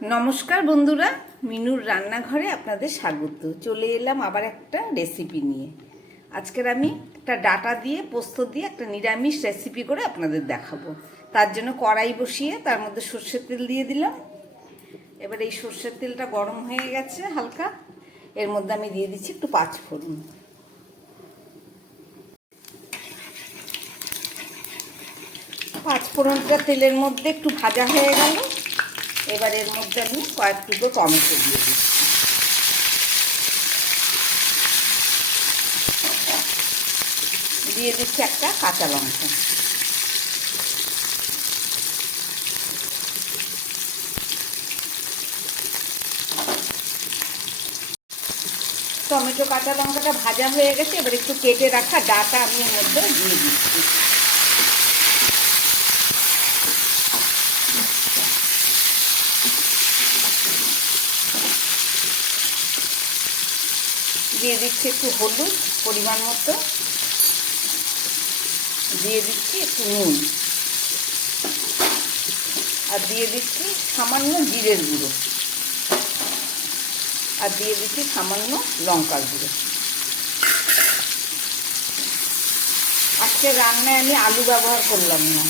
নমস্কার বন্ধুরা, মিনুর রান্নাঘরে আপনাদের স্বাগত। চলে এলাম আবার একটা রেসিপি নিয়ে। আজকের আমি একটা ডাটা দিয়ে পোস্ত দিয়ে একটা নিরামিষ রেসিপি করে আপনাদের দেখাবো। তার জন্য কড়াই বসিয়ে তার মধ্যে সর্ষের তেল দিয়ে দিলাম। এবার এই সর্ষের তেলটা গরম হয়ে গেছে হালকা, এর মধ্যে আমি দিয়ে দিচ্ছি একটু পাঁচফোড়ন। পাঁচফোড়নটা তেলের মধ্যে একটু ভাজা হয়ে গেল। এবার এর মধ্যে আমি কয়েক টুকরো টমেটো দিয়ে দিচ্ছি। দিয়ে দিচ্ছি একটা কাঁচা লঙ্কা। টমেটো কাঁচা লঙ্কাটা ভাজা হয়ে গেছে। এবার একটু কেটে রাখা ডাটা আমি এর মধ্যে দিয়ে দিচ্ছি। দিয়ে দিচ্ছি একটু হলুদ পরিমাণ মতো, দিয়ে দিচ্ছি একটু নুন, আর দিয়ে দিচ্ছি সামান্য জিরের গুঁড়ো, আর দিয়ে দিচ্ছি সামান্য লঙ্কার গুঁড়ো। আজকে রান্নায় আমি আলু ব্যবহার করলাম না।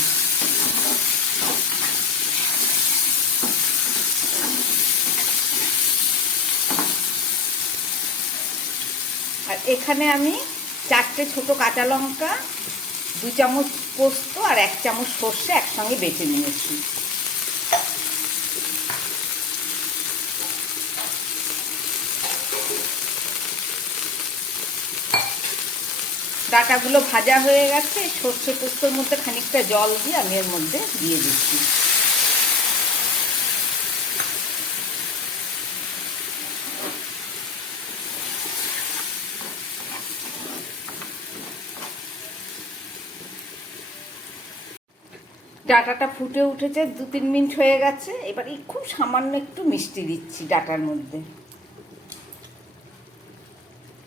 আর এখানে আমি 4টে ছোট কাঁচা লঙ্কা, 2 চামচ পোস্ত আর 1 চামচ সর্ষে একসঙ্গে বেটে নিয়েছি। ডাটাগুলো ভাজা হয়ে গেছে। সর্ষে পোস্তর মধ্যে খানিকটা জল দিয়ে আমি এর মধ্যে দিয়ে দিচ্ছি। ডাটাটা ফুটে উঠেছে, 2-3 মিনিট হয়ে গেছে। এবার এই খুব সামান্য একটু মিষ্টি দিচ্ছি ডাটার মধ্যে,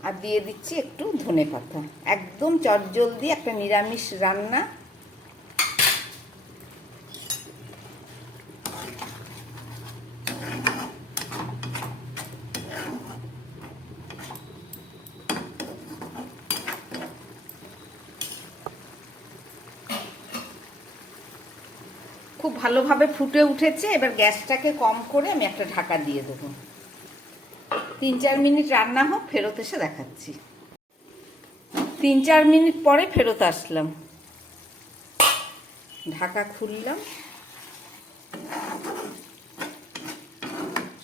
আর দিয়ে দিচ্ছি একটু ধনেপাতা। একদম চটজলদি একটা নিরামিষ রান্না। খুব ভালোভাবে ফুটে উঠেছে। এবার গ্যাসটাকে কম করে আমি একটা ঢাকা দিয়ে দেবো। 3-4 মিনিট রান্না হোক, ফেরত এসে দেখাচ্ছি। 3-4 মিনিট পরে ফেরত আসলাম। ঢাকা খুললাম,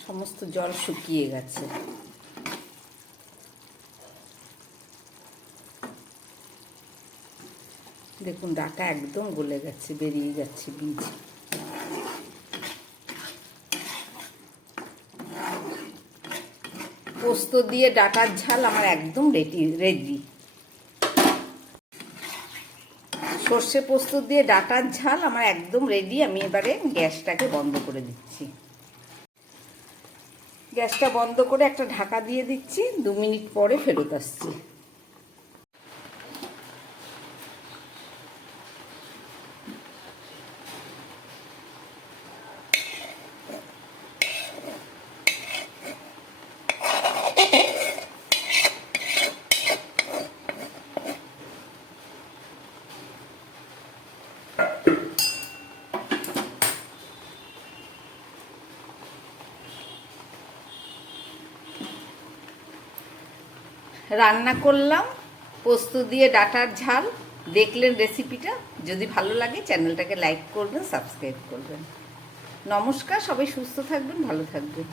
সমস্ত জল শুকিয়ে গেছে। দেখুন ডাটা একদম গলে গেছে, বেরিয়ে যাচ্ছে বীজ। পোস্ত দিয়ে ডাটার ঝাল আমার একদম রেডি। সর্ষে পোস্ত দিয়ে ডাটার ঝাল আমার একদম রেডি। আমি এবারে গ্যাসটাকে বন্ধ করে দিচ্ছি। গ্যাসটা বন্ধ করে একটা ঢাকা দিয়ে দিচ্ছি। 2 মিনিট পরে ফেরত আসছি। রান্না করলাম পোস্ত দিয়ে ডাটার ঝাল। দেখলেন রেসিপিটা। যদি ভালো লাগে চ্যানেলটাকে লাইক করবেন, সাবস্ক্রাইব করবেন। নমস্কার, সবাই সুস্থ থাকবেন, ভালো থাকবেন।